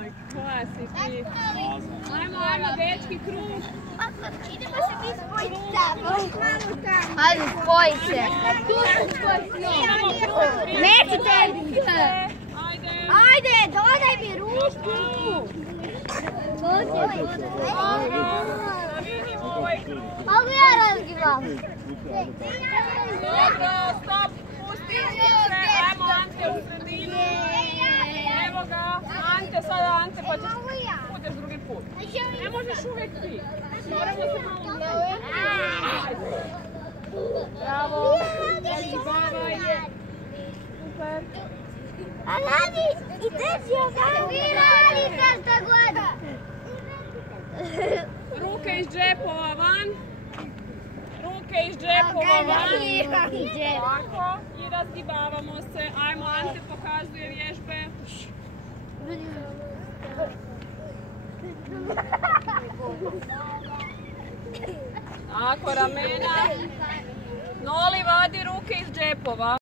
Koja si ti? Ajmo, dečki, krug. Idemo se mi spojiti tamo. Ajde, spoji se. Nećete. Ajde, dodaj mi ruku. Mogu ja razgivam? Dobro, stop, pusti se. Ajmo, Ante u sredinu. Evo ga, Ante, sada Ante, pa ćeš budeš drugi put. Ne možeš uvijek ti. Moramo se malo bravo, zabavaj. Super. A radi, i teći je da vi radite šta god. Ruke iz džepova van. Ruke iz džepova van. Tako, i razgibavamo se. Ajmo, Ante pokazuje vježbe. Tako, ramena. Noli, vadi ruke iz džepova.